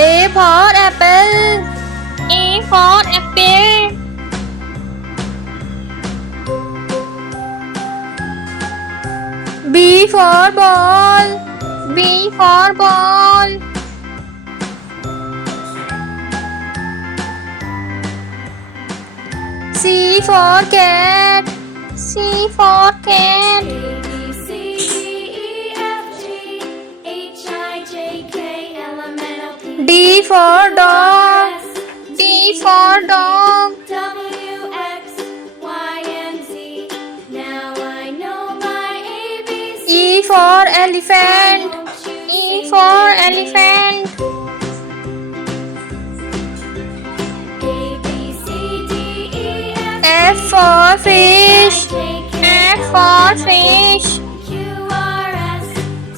A for apple. A for apple. B for ball. B for ball. C for cat. C for cat. A B C D E F G H I J K L M N O P D for dog. D for dog. W X Y and Z. Now I know my ABC. E for elephant. Won't you E sing for with me? elephant. A B C D E F F for fish. J K F for fish. Q R S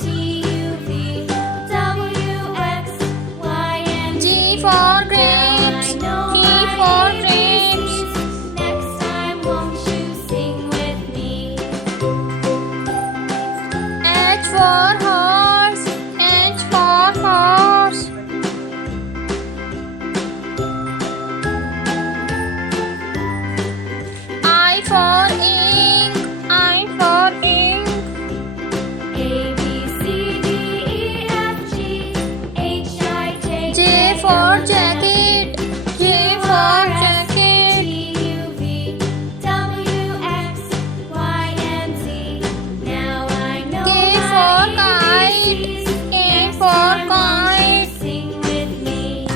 T U V W X Y and G for grapes. G for grapes. Next time, won't you sing with me? H for horse. H for horse. I for ink. I for ink. A B C D E F G H I J J for jacket. J for jacket. T U V W X Y and Z. Now I know K my for kite. ABCs. K Next for time, won't you kite. sing with me?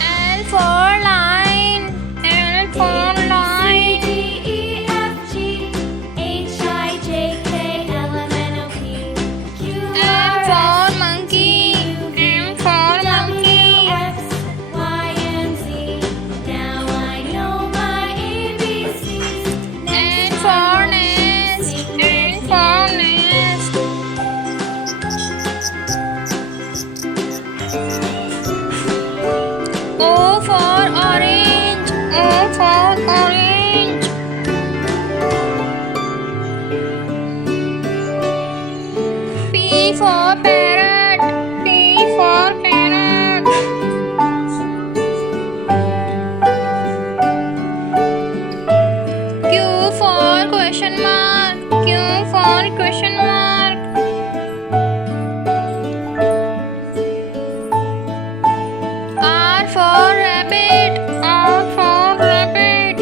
L for line. L for line. D E F G H I J K L M N O P Q M R S for monkey. M for monkey. X, Y, and Z. Now I know my ABCs. N Next for time, nest. sing N with for me. nest. O for orange. O for orange. P for parrot. P for parrot. Q for question mark. Q for question mark. R for rabbit. R for rabbit.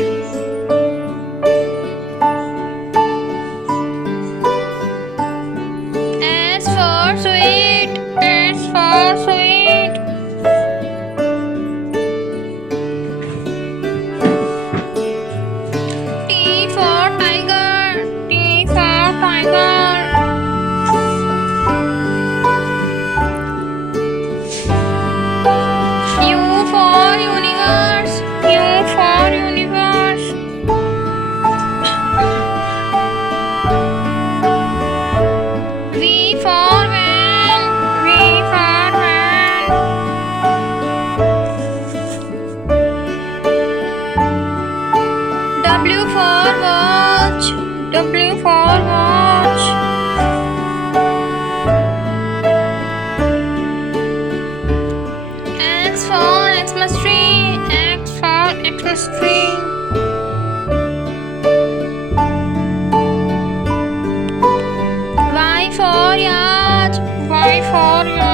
S for sweet. S for sweet. T for tiger. T for tiger. U for universe. U for universe. V for van. V for van. W for watch. W for watch. X for Xmas tree. X for Xmas tree. Y for yacht. Y for yacht.